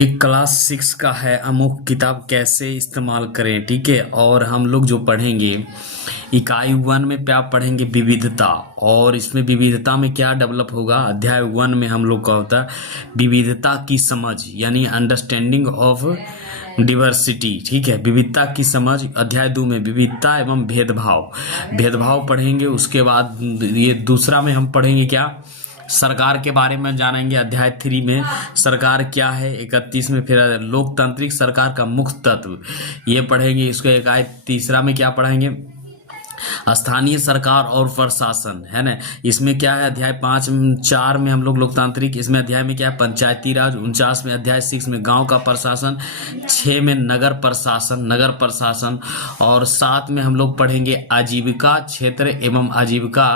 ये क्लास 6 का है अमुक किताब कैसे इस्तेमाल करें। ठीक है, और हम लोग जो पढ़ेंगे इकाई 1 में क्या पढ़ेंगे, विविधता। और इसमें विविधता में क्या डेवलप होगा, अध्याय 1 में हम लोग का होता है विविधता की समझ, यानी अंडरस्टैंडिंग ऑफ डिवर्सिटी। ठीक है, विविधता की समझ। अध्याय 2 में विविधता एवं भेदभाव, भेदभाव पढ़ेंगे। उसके बाद ये दूसरा में हम पढ़ेंगे क्या, सरकार के बारे में जानेंगे। अध्याय 3 में सरकार क्या है। 31 में फिर लोकतांत्रिक सरकार का मुख्य तत्व ये पढ़ेंगे। इसको इकाई तीसरा में क्या पढ़ेंगे, स्थानीय सरकार और प्रशासन, है ना। इसमें क्या है, अध्याय 4 में हम लोग लोकतांत्रिक, इसमें अध्याय में क्या है, पंचायती राज। 49 में अध्याय 6 में गांव का प्रशासन। 6 में नगर प्रशासन, नगर प्रशासन। और 7 में हम लोग पढ़ेंगे आजीविका क्षेत्र एवं आजीविका।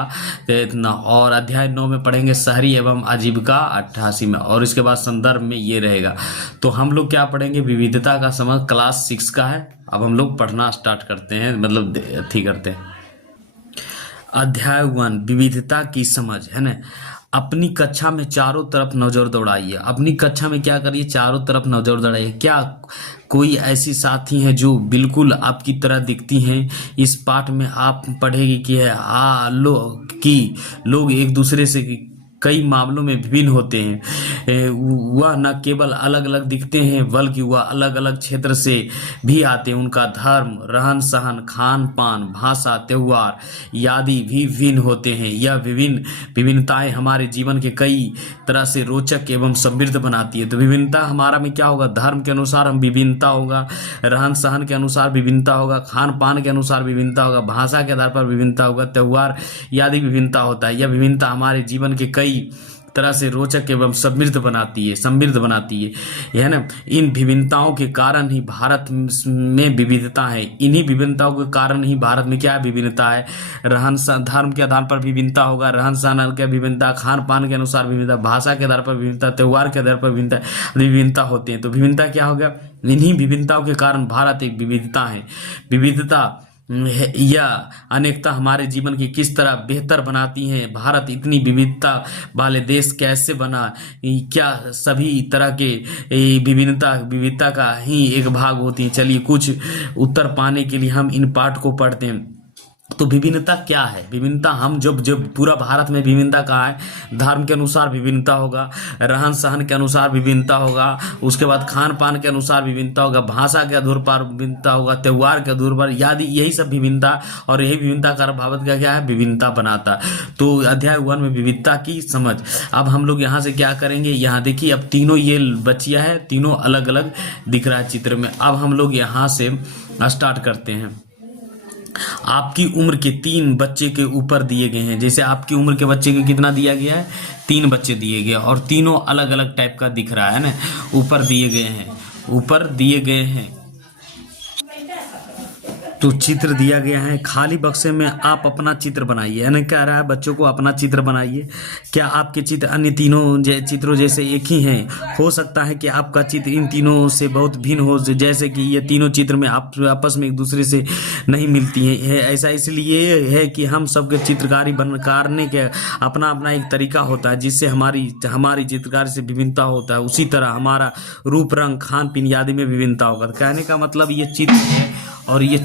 और अध्याय 9 में पढ़ेंगे शहरी एवं आजीविका 88 में। और इसके बाद संदर्भ में ये रहेगा। तो हम लोग क्या पढ़ेंगे, विविधता का समझ क्लास 6 का है। अब हम लोग पढ़ना स्टार्ट करते हैं, मतलब ठीक करते हैं। अध्याय 1 विविधता की समझ, है ना। अपनी कक्षा में चारों तरफ नजर दौड़ाइए। अपनी कक्षा में क्या करिए, चारों तरफ नजर दौड़ाइए। क्या कोई ऐसी साथी हैं जो बिल्कुल आपकी तरह दिखती हैं। इस पाठ में आप पढ़ेगी कि है लोग एक दूसरे से कई मामलों में विभिन्न होते हैं। वह न केवल अलग अलग दिखते हैं बल्कि वह अलग अलग क्षेत्र से भी आते हैं। उनका धर्म, रहन सहन, खान पान, भाषा, त्योहार आदि भी भिन्न होते हैं। यह विभिन्नताएं हमारे जीवन के कई तरह से रोचक एवं समृद्ध बनाती है। तो विभिन्नता हमारा में क्या होगा, धर्म के अनुसार हम विभिन्नता होगा, रहन सहन के अनुसार विभिन्नता होगा, खान पान के अनुसार विभिन्नता होगा, भाषा के आधार पर विभिन्नता होगा, त्योहार आदि विभिन्नता होता है। यह विभिन्नता हमारे जीवन के कई तरह से रोचक एवं समृद्ध बनाती है ना। इन विभिन्नताओं के कारण ही भारत में विविधता है। इन्हीं विभिन्नताओं के कारण ही भारत में क्या विभिन्नता है। रहन सहन, धर्म के आधार पर विभिन्नता होगा, रहन सहन के विभिन्नता, खान पान के अनुसार विभिन्नता, भाषा के आधार पर विभिन्नता, त्योहार के आधार पर विभिन्नता होते हैं। तो विभिन्नता क्या हो गया, इन्हीं विभिन्नताओं के कारण भारत एक विविधता है। विविधता या अनेकता हमारे जीवन की किस तरह बेहतर बनाती हैं। भारत इतनी विविधता वाले देश कैसे बना, क्या सभी तरह के विविधता का ही एक भाग होती है। चलिए कुछ उत्तर पाने के लिए हम इन पाठ को पढ़ते हैं। तो विभिन्नता क्या है, विभिन्नता हम जब पूरा भारत में विभिन्नता कहा है, धर्म के अनुसार विभिन्नता होगा, रहन सहन के अनुसार विभिन्नता होगा, उसके बाद खान पान के अनुसार विभिन्नता होगा, भाषा के आधार पर विभिन्नता होगा, त्योहार के आधार पर, याद यही सब विभिन्नता। और यही विभिन्नता का भारत का क्या है, विभिन्नता बनाता। तो अध्याय 1 में विविधता की समझ। अब हम लोग यहाँ से क्या करेंगे, यहाँ देखिए अब तीनों ये बच्चियां है, तीनों अलग अलग दिख रहा है चित्र में। अब हम लोग यहाँ से स्टार्ट करते हैं। आपकी उम्र के 3 बच्चे के ऊपर दिए गए हैं। जैसे आपकी उम्र के बच्चे को कितना दिया गया है, 3 बच्चे दिए गए, और तीनों अलग अलग टाइप का दिख रहा है ना, ऊपर दिए गए हैं। तो चित्र दिया गया है, खाली बक्से में आप अपना चित्र बनाइए। यानी कह रहा है बच्चों को अपना चित्र बनाइए। क्या आपके चित्र अन्य तीनों चित्रों जैसे एक ही हैं? हो सकता है कि आपका चित्र इन तीनों से बहुत भिन्न हो, जैसे कि ये तीनों चित्र में आप आपस में एक दूसरे से नहीं मिलती हैं। ऐसा इसलिए है कि हम सबके चित्रकारी करने के अपना अपना एक तरीका होता है, जिससे हमारी चित्रकारी से विभिन्नता होता है। उसी तरह हमारा रूप, रंग, खान पीन आदि में विभिन्नता होगा। कहने का मतलब ये चित्र है, और ये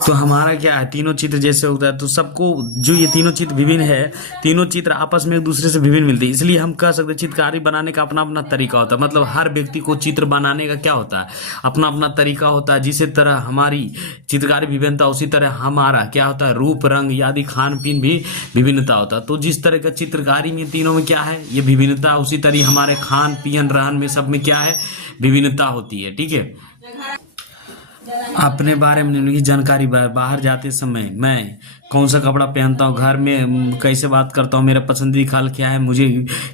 तो हमारा क्या है, तीनों चित्र जैसे होता है। तो सबको जो ये तीनों चित्र विभिन्न है, तीनों चित्र आपस में एक दूसरे से विभिन्न मिलते हैं। इसलिए हम कह सकते हैं चित्रकारी बनाने का अपना अपना तरीका होता है। मतलब हर व्यक्ति को चित्र बनाने का क्या होता है, अपना अपना तरीका होता है। जिस तरह हमारी चित्रकारी विभिन्नता, उसी तरह हमारा क्या होता है, रूप, रंग आदि, खान पीन भी विभिन्नता होता है। तो जिस तरह का चित्रकारी में तीनों में क्या है, ये विभिन्नता, उसी तरह हमारे खान पीन, रहन में सब में क्या है, विभिन्नता होती है। ठीक है, अपने बारे में उनकी जानकारी, बाहर जाते समय मैं कौन सा कपड़ा पहनता हूँ, घर में कैसे बात करता हूँ, मेरा पसंदीदा खाल क्या है, मुझे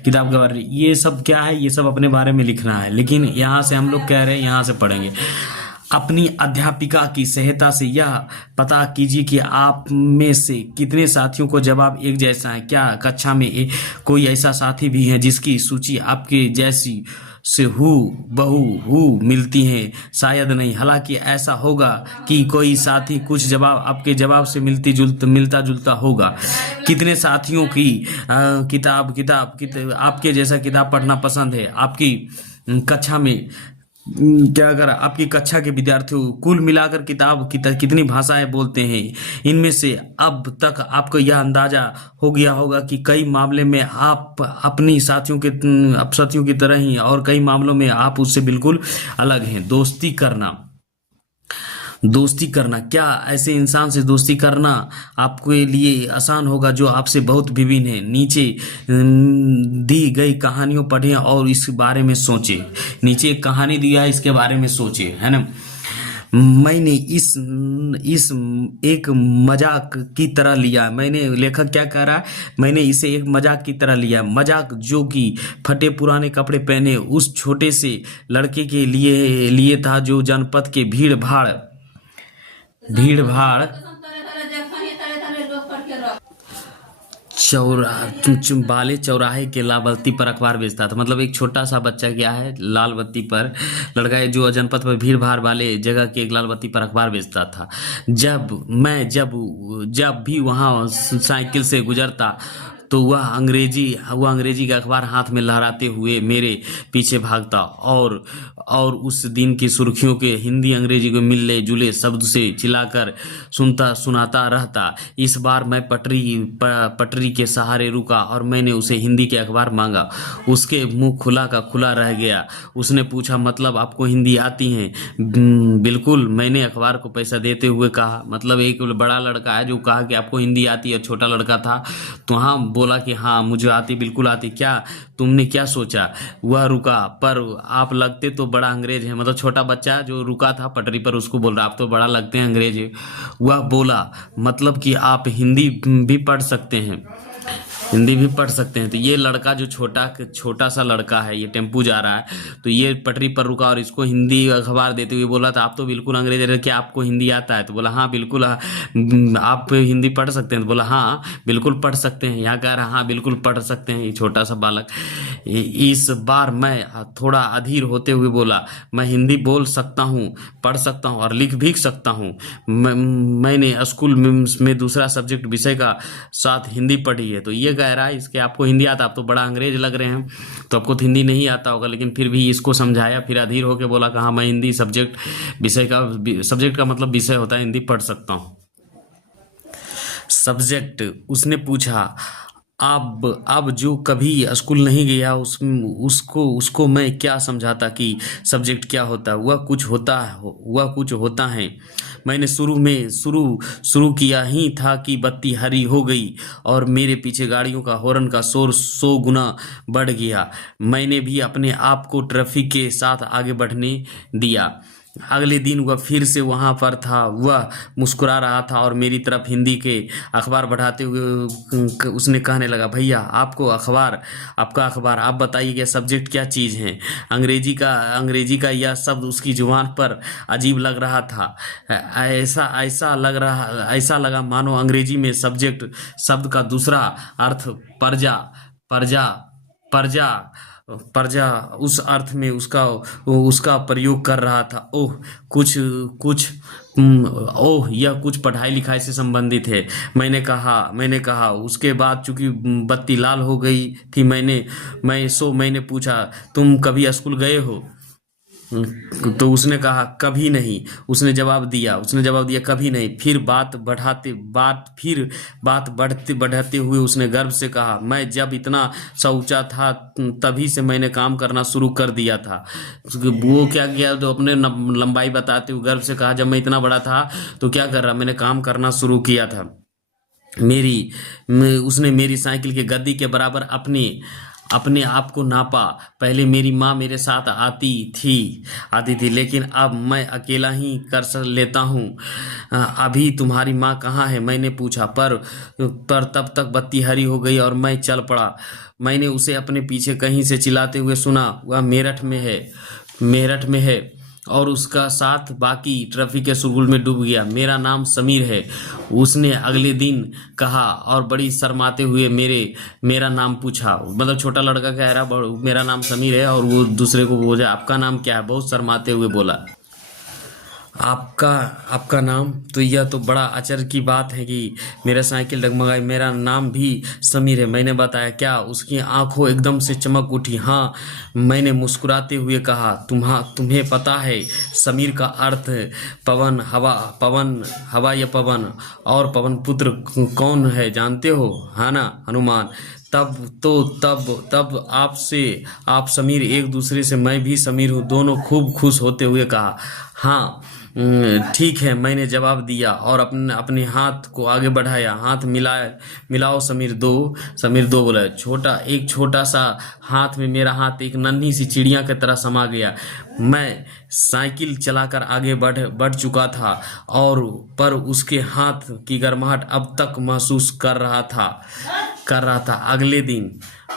किताब के बारे में, ये सब क्या है, ये सब अपने बारे में लिखना है। लेकिन यहाँ से हम लोग कह रहे हैं, यहाँ से पढ़ेंगे अपनी अध्यापिका की सहायता से यह पता कीजिए कि आप में से कितने साथियों को जवाब एक जैसा है। क्या कक्षा में कोई ऐसा साथी भी है जिसकी सूची आपके जैसी से हूबहू मिलती है? शायद नहीं। हालांकि ऐसा होगा कि कोई साथी कुछ जवाब आपके जवाब से मिलता जुलता होगा। कितने साथियों की आपके जैसा किताब पढ़ना पसंद है? आपकी कक्षा में क्या अगर आपकी कक्षा के विद्यार्थियों कुल मिलाकर कितनी भाषाएं बोलते हैं? इनमें से अब तक आपको यह अंदाजा हो गया होगा कि कई मामले में आप अपनी साथियों की तरह ही और कई मामलों में आप उससे बिल्कुल अलग हैं। दोस्ती करना, क्या ऐसे इंसान से दोस्ती करना आपके लिए आसान होगा जो आपसे बहुत विभिन्न है? नीचे दी गई कहानियों पढ़ें और इस बारे में सोचें। नीचे एक कहानी दिया है, इसके बारे में सोचें, है ना। मैंने इस एक मजाक की तरह लिया। लेखक क्या कह रहा है? मैंने इसे एक मजाक की तरह लिया। मजाक जो कि फटे पुराने कपड़े पहने उस छोटे से लड़के के लिए था जो जनपद के भीड़ भाड़ वाले चौराहे के लाल बत्ती पर अखबार बेचता था। मतलब एक छोटा सा बच्चा क्या है, लाल बत्ती पर लड़का है जो जनपद पर भीड़ भाड़ वाले जगह के एक लाल बत्ती पर अखबार बेचता था। जब भी वहाँ साइकिल से गुजरता तो वह अंग्रेजी का अखबार हाथ में लहराते हुए मेरे पीछे भागता और उस दिन की सुर्खियों के हिंदी अंग्रेजी को मिलने जुले शब्द से चिल्लाकर सुनाता रहता। इस बार मैं पटरी के सहारे रुका और मैंने उसे हिंदी के अखबार मांगा। उसके मुंह खुला का खुला रह गया। उसने पूछा, मतलब आपको हिंदी आती है? बिल्कुल, मैंने अखबार को पैसा देते हुए कहा। मतलब एक बड़ा लड़का है जो कहा कि आपको हिंदी आती है, छोटा लड़का था तो हाँ बोला कि हाँ मुझे आती, बिल्कुल आती। क्या तुमने क्या सोचा? वह रुका, पर आप लगते तो बड़ा अंग्रेज है। मतलब छोटा बच्चा जो रुका था पटरी पर उसको बोल रहा, आप तो बड़ा लगते हैं अंग्रेज है। वह बोला, मतलब कि आप हिंदी भी पढ़ सकते हैं? तो ये लड़का जो छोटा सा लड़का है, ये टेम्पू जा रहा है तो ये पटरी पर रुका और इसको हिंदी अखबार देते हुए बोला था, आप तो बिल्कुल अंग्रेज है, क्या आपको हिंदी आता है? तो बोला हाँ बिल्कुल, आप हिंदी पढ़ सकते हैं? तो बोला हाँ बिल्कुल पढ़ सकते हैं। यहाँ कह रहा हाँ बिल्कुल पढ़ सकते हैं। ये छोटा सा बालक इस बार मैं थोड़ा अधीर होते हुए बोला, मैं हिंदी बोल सकता हूँ, पढ़ सकता हूँ और लिख भी सकता हूँ। मैंने स्कूल में दूसरा सब्जेक्ट विषय का साथ हिंदी पढ़ी है। तो ये कह रहा है इसके आपको हिंदी आता, आप तो बड़ा अंग्रेज लग रहे हैं तो आपको तो हिंदी नहीं आता होगा। लेकिन फिर भी इसको समझाया, फिर अधीर होके बोला कहा मैं हिंदी सब्जेक्ट का मतलब विषय होता है, हिंदी पढ़ सकता हूँ। सब्जेक्ट, उसने पूछा, अब जो कभी स्कूल नहीं गया उसको मैं क्या समझाता कि सब्जेक्ट क्या होता है? वह कुछ होता है। मैंने शुरू किया ही था कि बत्ती हरी हो गई और मेरे पीछे गाड़ियों का हॉर्न का शोर 100 गुना बढ़ गया। मैंने भी अपने आप को ट्रैफिक के साथ आगे बढ़ने दिया। अगले दिन वह फिर से वहाँ पर था। वह मुस्कुरा रहा था और मेरी तरफ हिंदी के अखबार बढ़ाते हुए उसने कहने लगा, भैया आपका अखबार, आप बताइए कि सब्जेक्ट क्या चीज़ है? अंग्रेजी का यह शब्द उसकी जुबान पर अजीब लग रहा था। ऐसा लगा मानो अंग्रेजी में सब्जेक्ट शब्द का दूसरा अर्थ प्रजा उस अर्थ में उसका प्रयोग कर रहा था। यह कुछ पढ़ाई लिखाई से संबंधित है, मैंने कहा। उसके बाद चूंकि बत्ती लाल हो गई थी, मैंने पूछा, तुम कभी स्कूल गए हो? तो उसने कहा कभी नहीं। उसने जवाब दिया कभी नहीं। फिर बात बढ़ाते हुए उसने गर्व से कहा, मैं जब इतना सा ऊंचा था तभी से मैंने काम करना शुरू कर दिया था। वो क्या किया, तो अपने लंबाई बताते हुए गर्व से कहा, जब मैं इतना बड़ा था तो क्या कर रहा, मैंने काम करना शुरू किया था। उसने मेरी साइकिल के गद्दी के बराबर अपने आप को नापा। पहले मेरी माँ मेरे साथ आती थी, लेकिन अब मैं अकेला ही कर लेता हूँ। अभी तुम्हारी माँ कहाँ है? मैंने पूछा। पर तब तक बत्ती हरी हो गई और मैं चल पड़ा। मैंने उसे अपने पीछे कहीं से चिल्लाते हुए सुना, वह मेरठ में है और उसका साथ बाकी ट्रैफिक के शोरगुल में डूब गया। मेरा नाम समीर है, उसने अगले दिन कहा और बड़ी शर्माते हुए मेरा नाम पूछा। मतलब छोटा लड़का कह रहा मेरा नाम समीर है और वो दूसरे को बोला आपका नाम क्या है, बहुत शर्माते हुए बोला आपका आपका नाम। तो यह तो बड़ा अचरज की बात है कि मेरा साइकिल डगमगाई, मेरा नाम भी समीर है, मैंने बताया। क्या? उसकी आंखों एकदम से चमक उठी। हाँ, मैंने मुस्कुराते हुए कहा। तुम्हें पता है समीर का अर्थ पवन हवा या पवन, और पवन पुत्र कौन है जानते हो? है ना, हनुमान। तब आप समीर एक दूसरे से मैं भी समीर हूँ, दोनों खूब खुश होते हुए कहा। हाँ, ठीक है, मैंने जवाब दिया और अपने हाथ को आगे बढ़ाया। हाथ मिलाओ समीर दो बोला। छोटा सा हाथ में मेरा हाथ एक नन्ही सी चिड़िया की तरह समा गया। मैं साइकिल चलाकर आगे बढ़ चुका था और पर उसके हाथ की गर्माहट अब तक महसूस कर रहा था।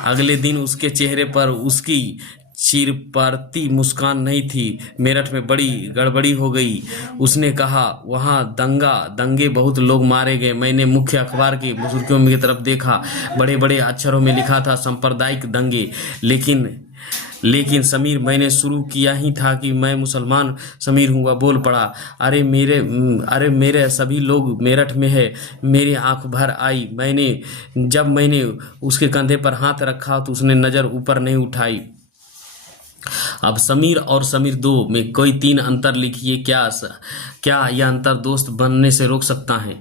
अगले दिन उसके चेहरे पर उसकी चिरपरती मुस्कान नहीं थी। मेरठ में बड़ी गड़बड़ी हो गई, उसने कहा। वहाँ दंगे, बहुत लोग मारे गए। मैंने मुख्य अखबार की सुर्खियों की तरफ देखा, बड़े बड़े अक्षरों में लिखा था सांप्रदायिक दंगे। लेकिन समीर, मैंने शुरू किया ही था कि मैं मुसलमान समीर हूँ, वह बोल पड़ा। अरे मेरे सभी लोग मेरठ में है। मेरी आंख भर आई। जब मैंने उसके कंधे पर हाथ रखा तो उसने नज़र ऊपर नहीं उठाई। अब समीर और समीर दो में कोई 3 अंतर लिखिए। क्या यह अंतर दोस्त बनने से रोक सकता है?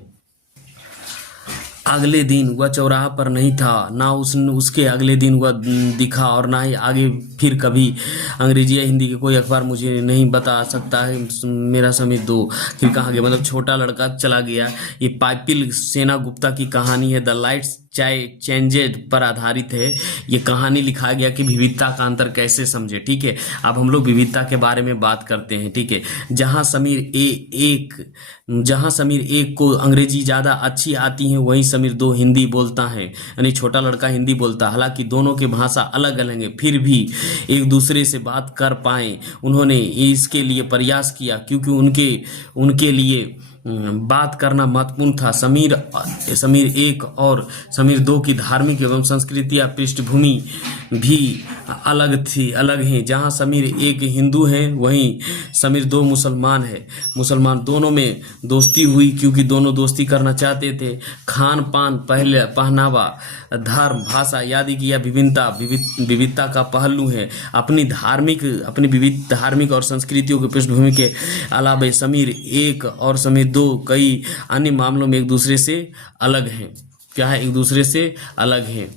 अगले दिन वह चौराहा पर नहीं था, ना उसके अगले दिन वह दिखा और ना ही आगे फिर कभी। अंग्रेजी या हिंदी के कोई अखबार मुझे नहीं बता सकता है मेरा समीर दो फिर कहाँ गया। मतलब छोटा लड़का चला गया। ये पाइपिल सेना गुप्ता की कहानी है, द लाइट्स चेंजेड पर आधारित है। ये कहानी लिखा गया कि विविधता का अंतर कैसे समझे। ठीक है, अब हम लोग विविधता के बारे में बात करते हैं। ठीक है, जहां समीर एक को अंग्रेजी ज़्यादा अच्छी आती है, वहीं समीर दो हिंदी बोलता है, यानी छोटा लड़का हिंदी बोलता। हालांकि दोनों की भाषा अलग अलग है, फिर भी एक दूसरे से बात कर पाए उन्होंने इसके लिए प्रयास किया, क्योंकि उनके लिए बात करना महत्वपूर्ण था। समीर एक और समीर दो की धार्मिक एवं संस्कृति पृष्ठभूमि भी अलग हैं। जहां समीर एक हिंदू है, वहीं समीर दो मुसलमान दोनों में दोस्ती हुई, क्योंकि दोनों दोस्ती करना चाहते थे। खान पान, पहनावा, धर्म, भाषा आदि की यह विविधता का पहलू है। अपनी विविध धार्मिक और संस्कृतियों की पृष्ठभूमि के अलावा समीर एक और समीर दो कई अन्य मामलों में एक दूसरे से अलग हैं। क्या है? एक दूसरे से अलग हैं।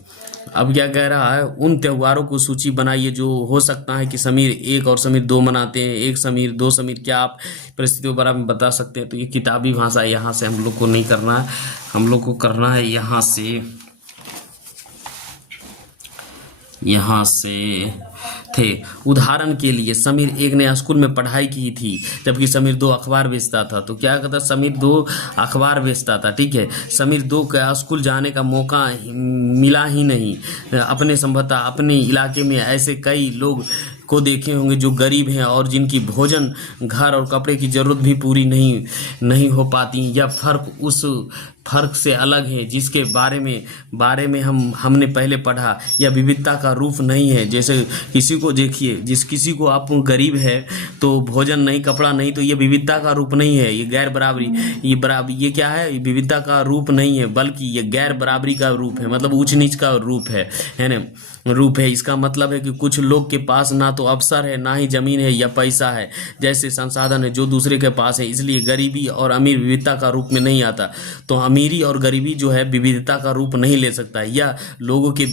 अब क्या कह रहा है, उन त्योहारों को सूची बनाइए जो हो सकता है कि समीर एक और समीर दो मनाते हैं। एक समीर, दो समीर, क्या आप परिस्थितियों पर आप बता सकते हैं? तो ये किताबी भाषा है, यहाँ से हम लोग को नहीं करना है, हम लोग को करना है यहाँ से थे। उदाहरण के लिए समीर एक ने स्कूल में पढ़ाई की थी, जबकि समीर दो अखबार बेचता था। तो क्या कहता, समीर दो अखबार बेचता था। ठीक है, समीर दो का स्कूल जाने का मौका मिला ही नहीं। अपने इलाके में ऐसे कई लोग को देखे होंगे जो गरीब हैं और जिनकी भोजन, घर और कपड़े की जरूरत भी पूरी नहीं हो पाती। यह फर्क उस फर्क से अलग है जिसके बारे में हमने पहले पढ़ा। यह विविधता का रूप नहीं है। जैसे किसी को देखिए, किसी को आप गरीब है तो भोजन नहीं, कपड़ा नहीं, तो ये विविधता का रूप नहीं है। ये गैर बराबरी, ये क्या है? ये विविधता का रूप नहीं है, बल्कि ये गैर बराबरी का रूप है। मतलब ऊंच नीच का रूप है ना, रूप है। इसका मतलब है कि कुछ लोग के पास ना तो अवसर है, ना ही जमीन है या पैसा है जैसे संसाधन है जो दूसरे के पास है। इसलिए गरीबी और अमीर विविधता का रूप में नहीं आता। तो अमीरी और गरीबी जो है विविधता का रूप नहीं ले सकता। यह लोगों के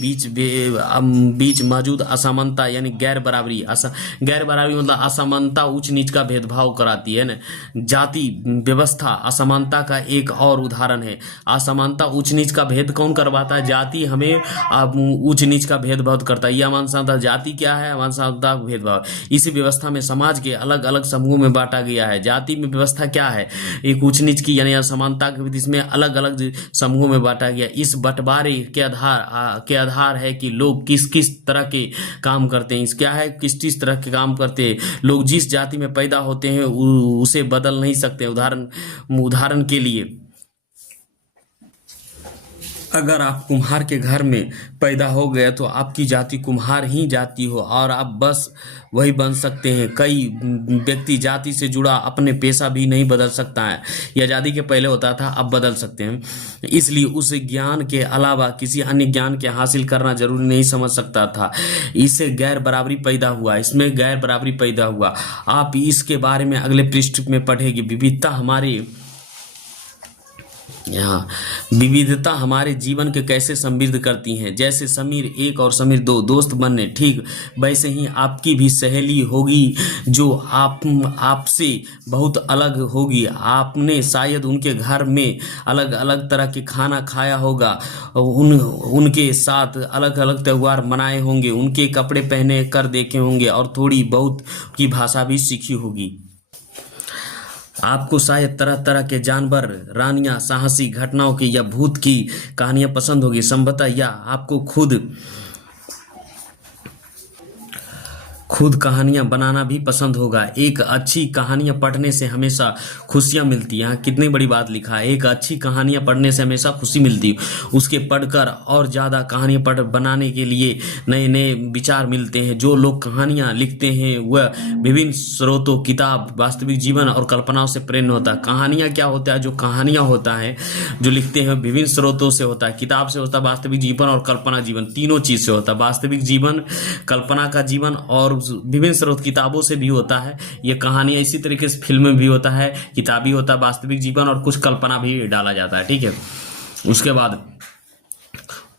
बीच मौजूद असमानता यानी गैर बराबरी मतलब असमानता, उच्च नीच का भेदभाव कराती है ना। जाति व्यवस्था असमानता का एक और उदाहरण है। असमानता उच्च नीच का भेद कौन करवाता है? जाति हमें उच्च नीच का भेद भेदभाव करता है। यह अमानता जाति क्या है? अमानता भेदभाव। इस व्यवस्था में समाज के अलग अलग समूहों में बांटा गया है। जाति में व्यवस्था क्या है? एक ऊंच नीच की यानी असमानता के इसमें अलग अलग समूहों में बांटा गया। इस बंटवारे के आधार है कि लोग किस किस तरह के काम करते हैं। इस क्या है? किस तरह के काम करते हैं। लोग जिस जाति में पैदा होते हैं उसे बदल नहीं सकते। उदाहरण के लिए, अगर आप कुम्हार के घर में पैदा हो गए तो आपकी जाति कुम्हार ही जाति हो और आप बस वही बन सकते हैं। कई व्यक्ति जाति से जुड़ा अपने पेशा भी नहीं बदल सकता है। यह आज़ादी के पहले होता था, अब बदल सकते हैं। इसलिए उस ज्ञान के अलावा किसी अन्य ज्ञान के हासिल करना जरूरी नहीं समझ सकता था। इससे गैर बराबरी पैदा हुआ, इसमें गैर बराबरी पैदा हुआ। आप इसके बारे में अगले पृष्ठ में पढ़ेंगे। विविधता हमारे जीवन के कैसे समृद्ध करती हैं। जैसे समीर 1 और समीर 2 दोस्त बने, ठीक वैसे ही आपकी भी सहेली होगी जो आपसे बहुत अलग होगी। आपने शायद उनके घर में अलग अलग तरह के खाना खाया होगा, उनके साथ अलग अलग त्यौहार मनाए होंगे, उनके कपड़े पहने कर देखे होंगे और थोड़ी बहुत की भाषा भी सीखी होगी। आपको शायद तरह तरह के जानवर, रानियां, साहसी घटनाओं की या भूत की कहानियां पसंद होगी संभवतः, या आपको खुद कहानियां बनाना भी पसंद होगा। एक अच्छी कहानियां पढ़ने से हमेशा खुशियां मिलती हैं। कितनी बड़ी बात लिखा है, एक अच्छी कहानियां पढ़ने से हमेशा खुशी मिलती है। उसके पढ़कर और ज़्यादा कहानियां बनाने के लिए नए नए विचार मिलते हैं। जो लोग कहानियां लिखते हैं वह विभिन्न स्रोतों, किताब, वास्तविक जीवन और कल्पनाओं से प्रेरणा होता है। कहानियाँ क्या होता है? जो कहानियाँ होता है जो लिखते हैं विभिन्न स्रोतों से होता है। किताब से होता है, वास्तविक जीवन और कल्पना जीवन, तीनों चीज़ से होता है। वास्तविक जीवन, कल्पना का जीवन और विभिन्न स्रोत किताबों से भी होता है। ये कहानियां इसी तरीके से फिल्म में भी होता है, किताबी होता है, वास्तविक जीवन और कुछ कल्पना भी डाला जाता है। ठीक है, उसके बाद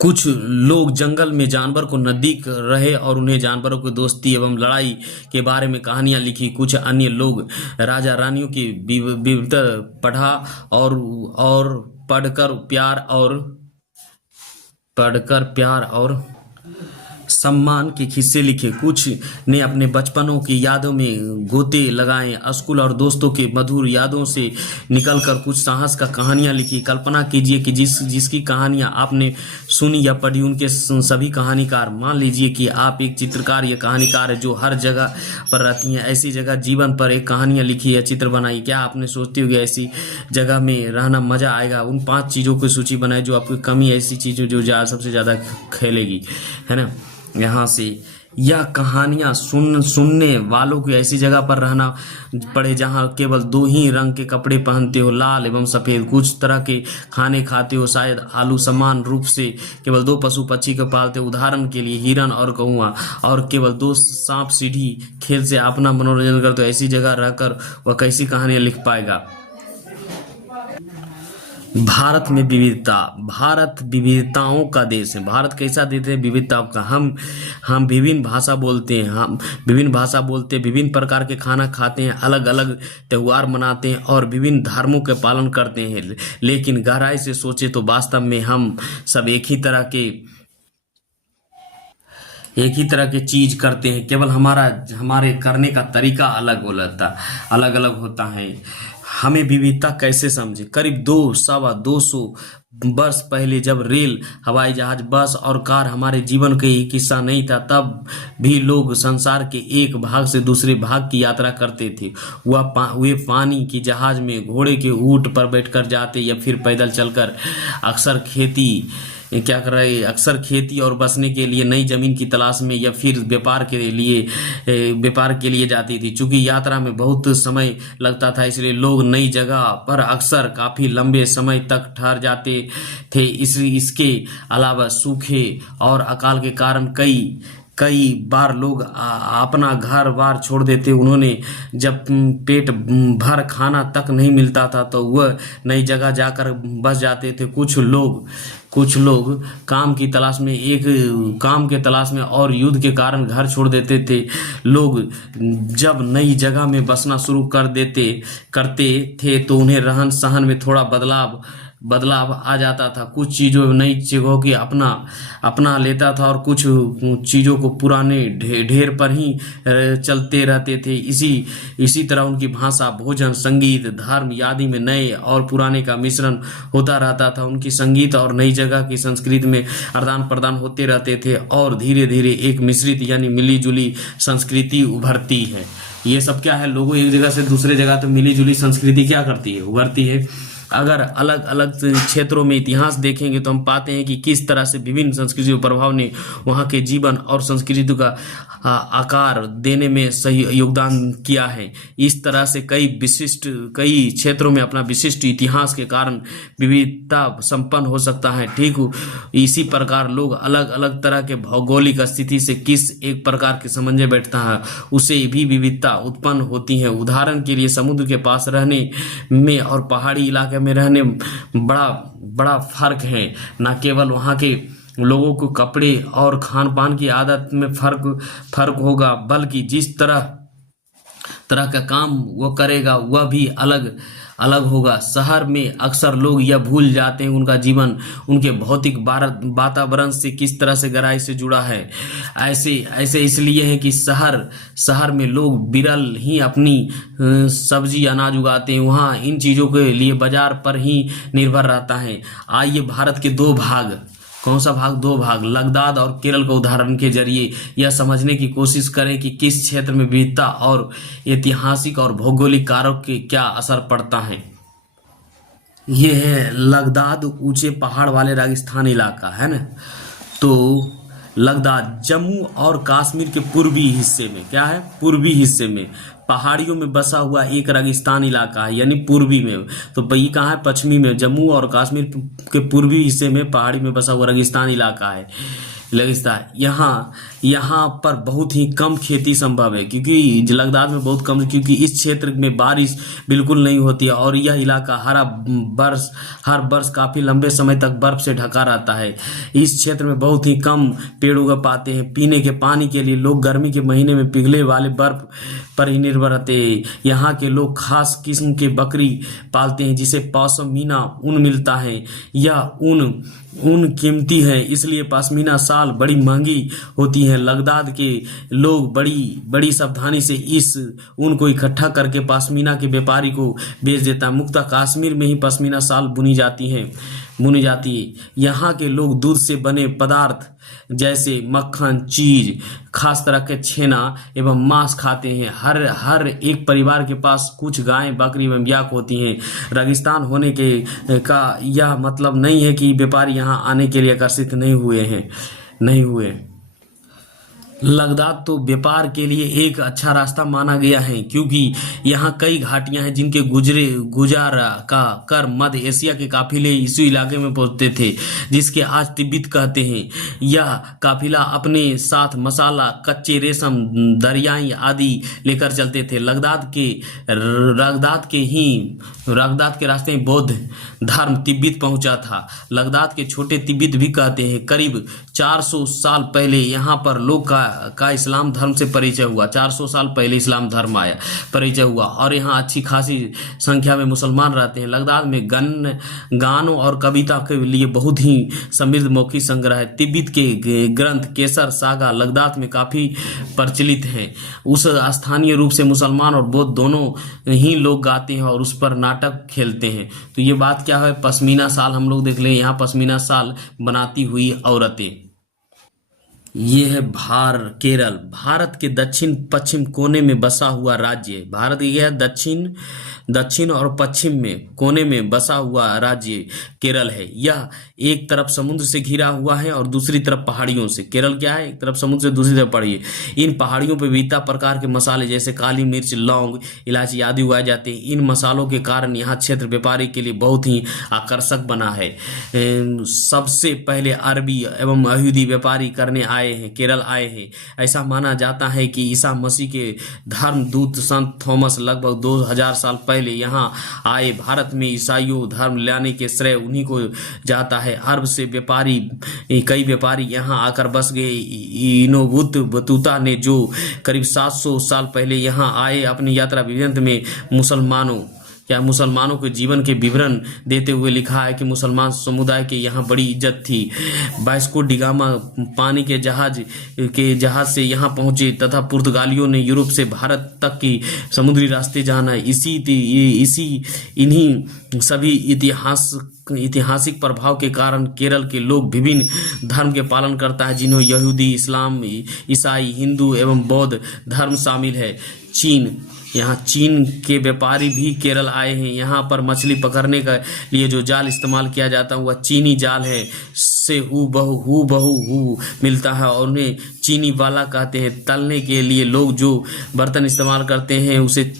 कुछ लोग जंगल में जानवर को नजदीक रहे और उन्हें जानवरों की दोस्ती एवं लड़ाई के बारे में कहानियां लिखी। कुछ अन्य लोग राजा रानियों की विविधता पढ़ा और पढ़कर प्यार और सम्मान के किस्से लिखे। कुछ ने अपने बचपनों की यादों में गोते लगाए, स्कूल और दोस्तों के मधुर यादों से निकलकर कुछ साहस का कहानियां लिखी। कल्पना कीजिए कि जिसकी कहानियां आपने सुनी या पढ़ी उनके सभी कहानीकार। मान लीजिए कि आप एक चित्रकार या कहानीकार है जो हर जगह पर रहती हैं। ऐसी जगह जीवन पर एक कहानियां लिखी या चित्र बनाई। क्या आपने सोचते हो कि ऐसी जगह में रहना मजा आएगा? उन 5 चीज़ों की सूची बनाए जो आपकी कमी, ऐसी चीज़ें जो सबसे ज़्यादा खेलेगी, है ना। यहाँ से यह कहानियाँ सुनने वालों को ऐसी जगह पर रहना पड़े जहाँ केवल 2 ही रंग के कपड़े पहनते हो, लाल एवं सफ़ेद। कुछ तरह के खाने खाते हो, शायद आलू। समान रूप से केवल 2 पशु पक्षी को पालते हो, उदाहरण के लिए हिरन और कौआ। और केवल 2 सांप सीढ़ी खेल से अपना मनोरंजन करते हो। ऐसी जगह रहकर वह कैसी कहानियाँ लिख पाएगा? भारत में विविधता। भारत विविधताओं का देश है। भारत कैसा देश है? विविधताओं का। हम विभिन्न भाषा बोलते हैं, विभिन्न प्रकार के खाना खाते हैं, अलग अलग त्यौहार मनाते हैं और विभिन्न धर्मों के पालन करते हैं। लेकिन गहराई से सोचे तो वास्तव में हम सब एक ही तरह के चीज करते हैं, केवल हमारे करने का तरीका अलग अलग होता है। हमें विविधता कैसे समझे? करीब 200 वर्ष पहले जब रेल, हवाई जहाज, बस और कार हमारे जीवन का एक हिस्सा नहीं था, तब भी लोग संसार के एक भाग से दूसरे भाग की यात्रा करते थे। वे पानी की जहाज में, घोड़े के ऊंट पर बैठकर जाते या फिर पैदल चलकर। अक्सर खेती और बसने के लिए नई जमीन की तलाश में या फिर व्यापार के लिए जाती थी। चूंकि यात्रा में बहुत समय लगता था, इसलिए लोग नई जगह पर अक्सर काफी लंबे समय तक ठहर जाते थे। इसके अलावा सूखे और अकाल के कारण कई बार लोग अपना घर बार छोड़ देते। उन्होंने जब पेट भर खाना तक नहीं मिलता था तो वह नई जगह जाकर बस जाते थे। कुछ लोग काम की तलाश में और युद्ध के कारण घर छोड़ देते थे। लोग जब नई जगह में बसना शुरू करते थे तो उन्हें रहन सहन में थोड़ा बदलाव बदलाव आ जाता था, कुछ चीज़ों नई जगहों की अपना लेता था और कुछ चीज़ों को पुराने ढेर पर ही चलते रहते थे। इसी तरह उनकी भाषा, भोजन, संगीत, धर्म आदि में नए और पुराने का मिश्रण होता रहता था। उनकी संगीत और नई जगह की संस्कृति में आदान प्रदान होते रहते थे और धीरे धीरे एक मिश्रित यानी मिली जुली संस्कृति उभरती है। ये सब क्या है, लोगों एक जगह से दूसरे जगह तो मिली जुली संस्कृति क्या करती है, उभरती है। अगर अलग अलग क्षेत्रों में इतिहास देखेंगे तो हम पाते हैं कि किस तरह से विभिन्न संस्कृतियों प्रभाव ने वहाँ के जीवन और संस्कृति का आकार देने में सही योगदान किया है। इस तरह से कई क्षेत्रों में अपना विशिष्ट इतिहास के कारण विविधता संपन्न हो सकता है। ठीक इसी प्रकार लोग अलग अलग तरह के भौगोलिक स्थिति से किस एक प्रकार के समन्वय बैठता है, उसे भी विविधता उत्पन्न होती है। उदाहरण के लिए समुद्र के पास रहने में और पहाड़ी इलाके में रहने बड़ा बड़ा फर्क है। न केवल वहाँ के लोगों को कपड़े और खान पान की आदत में फर्क होगा, बल्कि जिस तरह का काम वो करेगा वह भी अलग अलग होगा। शहर में अक्सर लोग यह भूल जाते हैं उनका जीवन उनके भौतिक वातावरण से किस तरह से गहराई से जुड़ा है। ऐसे इसलिए है कि शहर में लोग विरल ही अपनी सब्जी अनाज उगाते हैं, वहाँ इन चीज़ों के लिए बाजार पर ही निर्भर रहता है। आइए भारत के दो भाग, कौन सा भाग, दो भाग, लद्दाख और केरल का उदाहरण के जरिए यह समझने की कोशिश करें कि किस क्षेत्र में विविधता और ऐतिहासिक और भौगोलिक कारक के क्या असर पड़ता है। ये है लद्दाख, ऊंचे पहाड़ वाले रेगिस्तान इलाका है ना। तो लद्दाख जम्मू और कश्मीर के पूर्वी हिस्से में क्या है, पूर्वी हिस्से में पहाड़ियों में बसा हुआ एक रेगिस्तान इलाका है, यानी पूर्वी में। तो ये कहाँ है, पश्चिमी में, जम्मू और कश्मीर के पूर्वी हिस्से में पहाड़ी में बसा हुआ रेगिस्तान इलाका है रेगिस्तान। यहाँ पर बहुत ही कम खेती संभव है, क्योंकि लद्दाख में बहुत कम, क्योंकि इस क्षेत्र में बारिश बिल्कुल नहीं होती है और यह इलाका हर वर्ष काफी लंबे समय तक बर्फ से ढका रहता है। इस क्षेत्र में बहुत ही कम पेड़ उग पाते हैं। पीने के पानी के लिए लोग गर्मी के महीने में पिघले वाले बर्फ पर ही निर्भर रहते हैं। यहाँ के लोग खास किस्म के बकरी पालते हैं जिसे पश्मीना ऊन मिलता है। यह ऊन कीमती है, इसलिए पश्मीना शाल बड़ी महंगी होती है। लद्दाख के लोग बड़ी सावधानी से इस ऊन को इकट्ठा करके पश्मीना के व्यापारी को बेच देता है। मुख्यतः कश्मीर में ही पश्मीना शाल बुनी जाती है। यहाँ के लोग दूध से बने पदार्थ जैसे मक्खन, चीज, खास तरह के छेना एवं मांस खाते हैं। हर एक परिवार के पास कुछ गायें, बकरी एवं याक होती हैं। रेगिस्तान होने का यह मतलब नहीं है कि व्यापारी यहाँ आने के लिए आकर्षित नहीं हुए। लद्दाख तो व्यापार के लिए एक अच्छा रास्ता माना गया है, क्योंकि यहाँ कई घाटियां हैं जिनके गुजार का कर मध्य एशिया के काफिले इसी इलाके में पहुंचते थे, जिसके आज तिब्बत कहते हैं। यह काफिला अपने साथ मसाला, कच्चे रेशम, दरियाई आदि लेकर चलते थे। लद्दाख के रास्ते में बौद्ध धर्म तिब्बत पहुंचा था। लद्दाख के छोटे तिब्बत भी कहते हैं। करीब 400 साल पहले यहाँ पर लोग का इस्लाम धर्म से परिचय हुआ। 400 साल पहले इस्लाम धर्म परिचय हुआ और यहाँ अच्छी खासी संख्या में मुसलमान रहते हैं। लद्दाख में गानों और कविता के लिए बहुत ही समृद्ध मौखिक संग्रह है। तिब्बत के ग्रंथ केसर सागा लद्दाख में काफी प्रचलित हैं। उस स्थानीय रूप से मुसलमान और बौद्ध दोनों ही लोग गाते हैं और उस पर नाटक खेलते हैं। तो ये बात क्या है, पश्मीना शाल हम लोग देख लें। यहाँ पश्मीना शाल बनाती हुई औरतें। ये है केरल, भारत के दक्षिण पश्चिम कोने में बसा हुआ राज्य है। भारत यह दक्षिण और पश्चिम में कोने में बसा हुआ राज्य केरल है। यह एक तरफ समुद्र से घिरा हुआ है और दूसरी तरफ पहाड़ियों से। केरल क्या है, एक तरफ समुद्र से दूसरी तरफ पहाड़ी। इन पहाड़ियों पर विविध प्रकार के मसाले जैसे काली मिर्च, लौंग, इलायची आदि उगाए जाते हैं। इन मसालों के कारण यह क्षेत्र व्यापारी के लिए बहुत ही आकर्षक बना है। सबसे पहले अरबी एवं यहूदी व्यापारी करने केरल आए हैं। ऐसा माना जाता है कि ईसा मसीह के धर्म दूत संत थॉमस लगभग 2000 साल पहले यहाँ आए। भारत में ईसाइयों धर्म लाने के श्रेय उन्हीं को जाता है। अरब से कई व्यापारी यहाँ आकर बस गए। इब्न बतूता ने जो करीब 700 साल पहले यहाँ आए, अपनी यात्रा विभिन्न में मुसलमानों क्या मुसलमानों के जीवन के विवरण देते हुए लिखा है कि मुसलमान समुदाय के यहाँ बड़ी इज्जत थी। वास्को डी गामा पानी के जहाज से यहाँ पहुंचे तथा पुर्तगालियों ने यूरोप से भारत तक की समुद्री रास्ते जाना। इन्हीं सभी ऐतिहासिक प्रभाव के कारण केरल के लोग विभिन्न धर्म के पालन करता है, जिन्हें यहूदी, इस्लाम, ईसाई, हिंदू एवं बौद्ध धर्म शामिल है। यहाँ चीन के व्यापारी भी केरल आए हैं। यहाँ पर मछली पकड़ने के लिए जो जाल इस्तेमाल किया जाता है वह चीनी जाल है, से हू बहू मिलता है और उन्हें चीनी वाला कहते हैं। तलने के लिए लोग जो बर्तन इस्तेमाल करते हैं उसे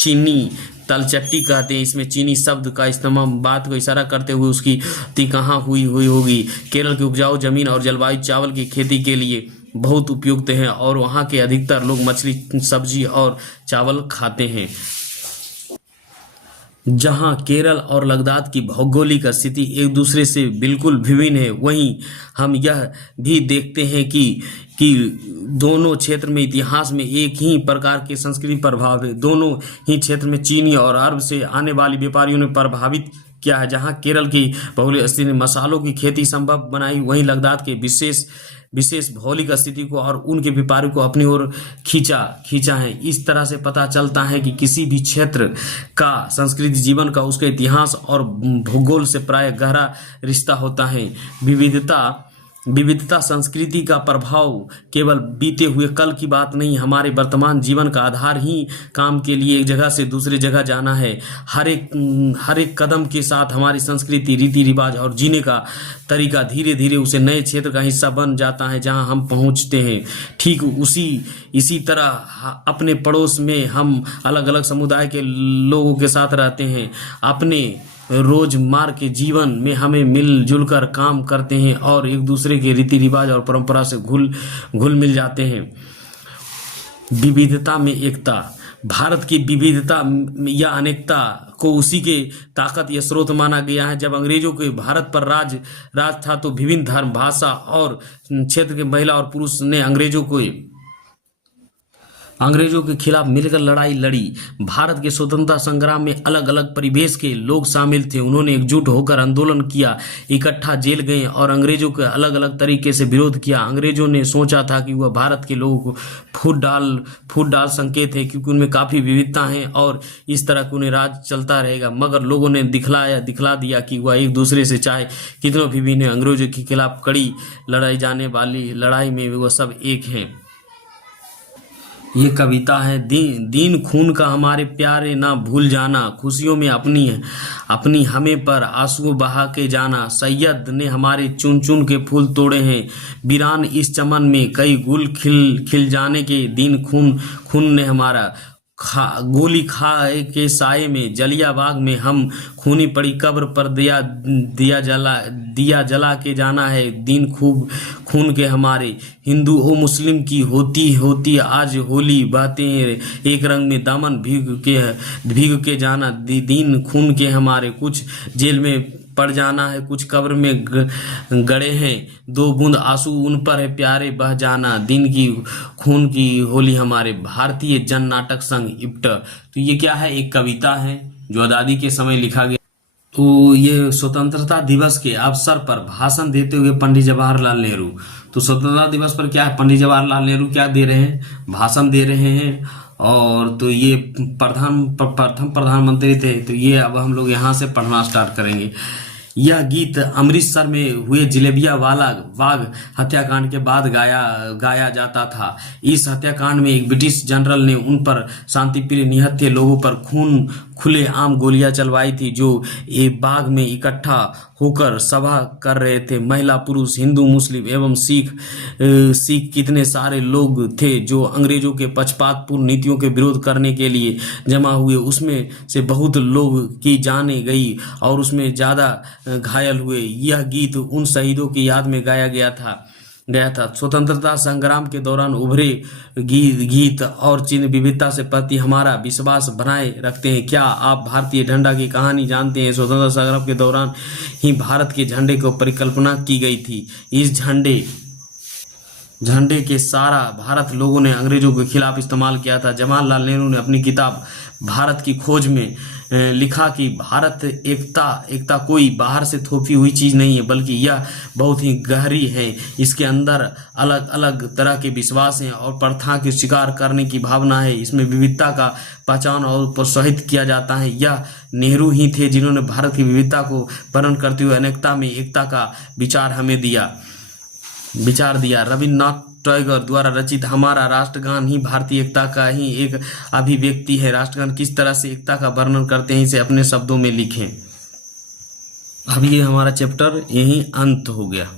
चीनी तलचट्टी कहते हैं। इसमें चीनी शब्द का इस्तेमाल बात को इशारा करते हुए उसकी ती कहाँ हुई होगी। केरल की उपजाऊ जमीन और जलवायु चावल की खेती के लिए बहुत उपयुक्त हैं और वहाँ के अधिकतर लोग मछली, सब्जी और चावल खाते हैं। जहाँ केरल और लद्दाख की भौगोलिक स्थिति एक दूसरे से बिल्कुल विभिन्न है, वहीं हम यह भी देखते हैं कि दोनों क्षेत्र में इतिहास में एक ही प्रकार के संस्कृति प्रभाव है। दोनों ही क्षेत्र में चीनी और अरब से आने वाले व्यापारियों ने प्रभावित किया है। जहाँ केरल की भौगोलिक स्थिति ने मसालों की खेती संभव बनाई, वहीं लद्दाख के विशेष भौगोलिक स्थिति को और उनके व्यापारियों को अपनी ओर खींचा है। इस तरह से पता चलता है कि किसी भी क्षेत्र का संस्कृति जीवन का उसके इतिहास और भूगोल से प्राय गहरा रिश्ता होता है। विविधता संस्कृति का प्रभाव केवल बीते हुए कल की बात नहीं, हमारे वर्तमान जीवन का आधार ही काम के लिए एक जगह से दूसरी जगह जाना है। हर एक कदम के साथ हमारी संस्कृति, रीति रिवाज और जीने का तरीका धीरे धीरे उसे नए क्षेत्र का हिस्सा बन जाता है जहां हम पहुंचते हैं। ठीक इसी तरह अपने पड़ोस में हम अलग अलग समुदाय के लोगों के साथ रहते हैं। अपने रोजमर्रा के जीवन में हमें मिलजुल कर काम करते हैं और एक दूसरे के रीति रिवाज और परंपरा से घुल मिल जाते हैं। विविधता में एकता। भारत की विविधता या अनेकता को उसी के ताकत या स्रोत माना गया है। जब अंग्रेजों के भारत पर राज था तो विभिन्न धर्म, भाषा और क्षेत्र के महिला और पुरुष ने अंग्रेजों के खिलाफ मिलकर लड़ाई लड़ी। भारत के स्वतंत्रता संग्राम में अलग अलग परिवेश के लोग शामिल थे। उन्होंने एकजुट होकर आंदोलन किया, इकट्ठा जेल गए और अंग्रेजों के अलग अलग तरीके से विरोध किया। अंग्रेजों ने सोचा था कि वह भारत के लोगों को फूट डाल संकेत है, क्योंकि उनमें काफ़ी विविधता है और इस तरह का उन्हें राज चलता रहेगा। मगर लोगों ने दिखला दिया कि वह एक दूसरे से चाहे कितनों विभिन्न है, अंग्रेजों के खिलाफ कड़ी लड़ाई जाने वाली लड़ाई में वह सब एक हैं। ये कविता है। दीन खून का हमारे प्यारे ना भूल जाना, खुशियों में अपनी हमें पर आंसू बहा के जाना। सैयद ने हमारे चुन चुन के फूल तोड़े हैं, वीरान इस चमन में कई गुल खिल जाने के। दीन खून ने हमारा गोली खाए के साए में, जलिया बाग में हम खूनी पड़ी कब्र पर दिया जला के जाना है। दिन खून के हमारे हिंदू ओ मुस्लिम की होती आज होली, बहते हैं एक रंग में दामन भीग के जाना। दिन खून के हमारे, कुछ जेल में पड़ जाना है, कुछ कब्र में गड़े हैं, दो बूंद आंसू उन पर है प्यारे बह जाना। दिन की खून की होली हमारे। भारतीय जन नाटक संघ इप्ट। तो ये क्या है, एक कविता है जो आज़ादी के समय लिखा गया। तो ये स्वतंत्रता दिवस के अवसर पर भाषण देते हुए पंडित जवाहरलाल नेहरू। तो स्वतंत्रता दिवस पर क्या है, पंडित जवाहरलाल नेहरू क्या दे रहे हैं, भाषण दे रहे हैं। और तो ये प्रथम प्रधानमंत्री थे। तो ये अब हम लोग यहाँ से पढ़ना स्टार्ट करेंगे। यह गीत अमृतसर में हुए जलेबिया वाला बाग हत्याकांड के बाद गाया जाता था। इस हत्याकांड में एक ब्रिटिश जनरल ने उन पर शांतिप्रिय निहत्थे लोगों पर खुले आम गोलियां चलवाई थी, जो ये बाग में इकट्ठा होकर सभा कर रहे थे। महिला, पुरुष, हिंदू, मुस्लिम एवं सिख कितने सारे लोग थे जो अंग्रेजों के पक्षपातपूर्ण नीतियों के विरोध करने के लिए जमा हुए। उसमें से बहुत लोग की जाने गई और उसमें ज़्यादा घायल हुए। यह गीत उन शहीदों की याद में गाया गया था। स्वतंत्रता संग्राम के दौरान उभरे गीत और चिन्ह विविधता से प्रति हमारा विश्वास बनाए रखते हैं। क्या आप भारतीय झंडा की कहानी जानते हैं? स्वतंत्रता संग्राम के दौरान ही भारत के झंडे को परिकल्पना की गई थी। इस झंडे के सारा भारत लोगों ने अंग्रेजों के खिलाफ इस्तेमाल किया था। जवाहरलाल नेहरू ने अपनी किताब भारत की खोज में लिखा कि भारत एकता कोई बाहर से थोपी हुई चीज नहीं है, बल्कि यह बहुत ही गहरी है। इसके अंदर अलग अलग तरह के विश्वास हैं और प्रथा के स्वीकार करने की भावना है। इसमें विविधता का पहचान और प्रोत्साहित किया जाता है। यह नेहरू ही थे जिन्होंने भारत की विविधता को वर्णन करते हुए अनेकता में एकता का विचार हमें दिया। रविन्द्रनाथ टैगोर द्वारा रचित हमारा राष्ट्रगान ही भारतीय एकता का ही एक अभिव्यक्ति है। राष्ट्रगान किस तरह से एकता का वर्णन करते हैं, इसे अपने शब्दों में लिखें। अब ये हमारा चैप्टर यहीं अंत हो गया।